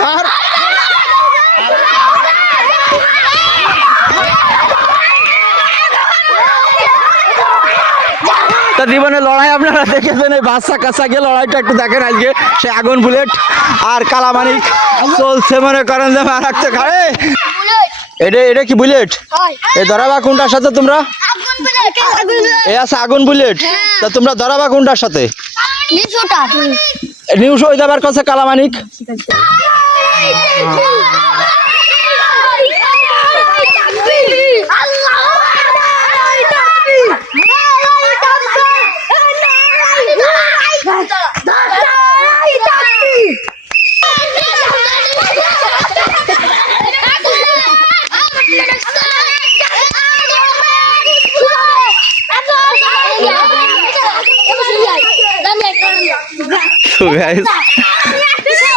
তো জীবনে লড়াই আপনারা দেখেছেন, এই বাচ্চা কাচ্চা গিয়ে লড়াইটা একটু দেখেন। আজকে সে আগুন বুলেট আর কালামানিক চলছে, মনে করেন যে মারাত্মক খায়। এটা কি বুলেট? এই ধরাবা কোনটার সাথে তোমরা? এ আছে আগুন বুলেট। তা তোমরা ধরাবা কোনটার সাথে? নিউজ ওই দাবার কাছে কালামানিক।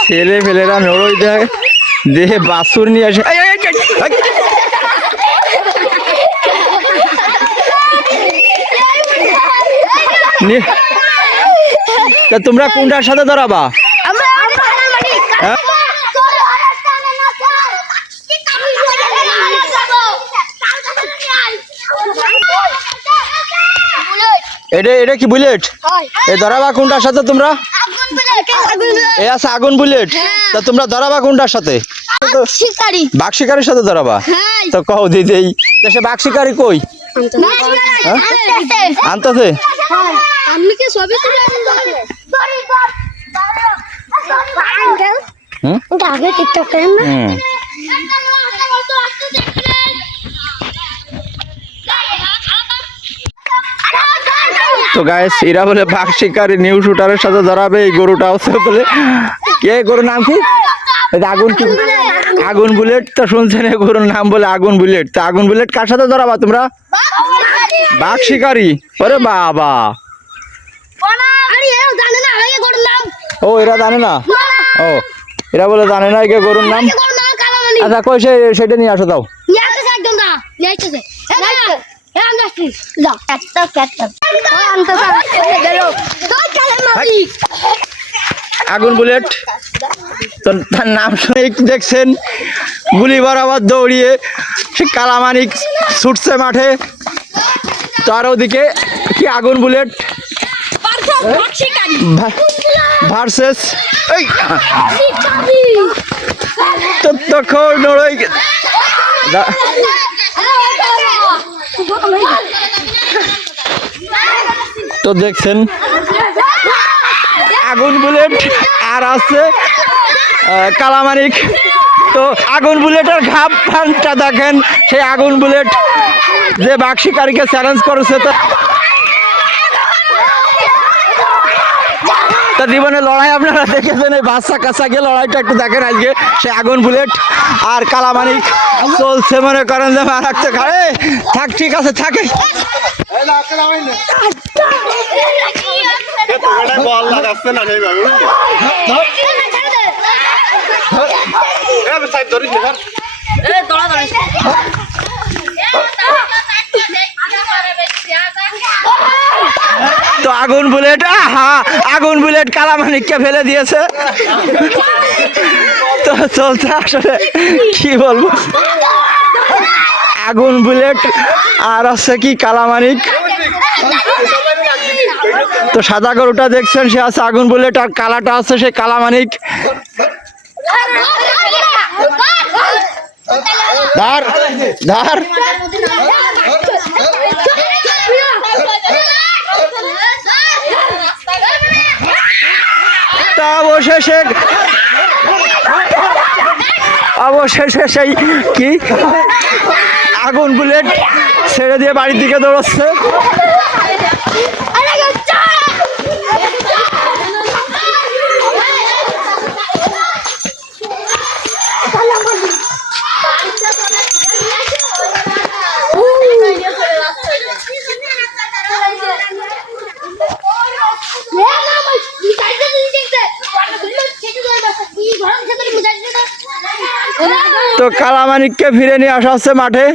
ছেলে ফেলেরা নড়ই দেয়, দেহে বাছুর নিয়ে আসে। তা তোমরা কোনটার সাথে ধরাবা? এটা কি বুলেট? এই ধরাবা কোনটার সাথে তোমরা? এ আছে আগুন বুলেট। তা তোমরা ধরাবা কোনটার সাথে? বাঘ শিকারির সাথে ধরাবা। তো কও দিদি, সে বাঘ শিকারি কই আনতেছে? তো গাইস, এরা বলে বাঘ শিকারি নিউ শুটারের সাথে ধরাবে এই গরুটা হচ্ছে বলে। কে গরুর নাম কি? আগুন আগুন বুলেট। তো শুনছেন এই গরুর নাম বলে আগুন বুলেট। তো আগুন বুলেট কার সাথে ধরাবা তোমরা? বাঘ শিকারি। ওরে বাবা, ও এরা জানে না? ও এরা বলে জানে না এই গরুর নাম। আচ্ছা কই সেটা নিয়ে আসো। দাও আগুন বুলেট। তো তার নাম শুনে দেখছেন গুলি বরাবর দৌড়িয়ে সে কালামানিক ছুটছে মাঠে। তার ওদিকে কি আগুন বুলেট ভার্সেস তখন নড়ই। তো দেখছেন আগুন বুলেট আর আছে কালামানিক। তো আগুন বুলেটের ঘাপ ফানটা দেখেন, সেই আগুন বুলেট যে বাঘ শিকারীকে চ্যালেঞ্জ করেছে। তো জীবনে লড়াই আপনারা দেখেছেন, এই বাচ্চা কাচ্চা গিয়ে লড়াইটা একটু দেখেন। আজকে সে আগুন বুলেট আর কালামানিক চলছে, মনে করেন যে মারাত্মক খায়। থাক, ঠিক আছে থাকে। তো আগুন বুলেট, আগুন বুলেট কালামানিককে ফেলে দিয়েছে। তো চলছে, আসলে কি বলবো, আগুন বুলেট আর আছে কি কালামানিক। তো সাদা গরুটা দেখছেন সে আছে আগুন বুলেট, আর কালাটা আছে সে কালামানিক। ধার ধার তা অবশেষে সেই কি আগুন বুলেট ছেড়ে দিয়ে বাড়ির দিকে দৌড়চ্ছে। তো কালামানিককে ফিরে নিয়ে আসা হচ্ছে মাঠে।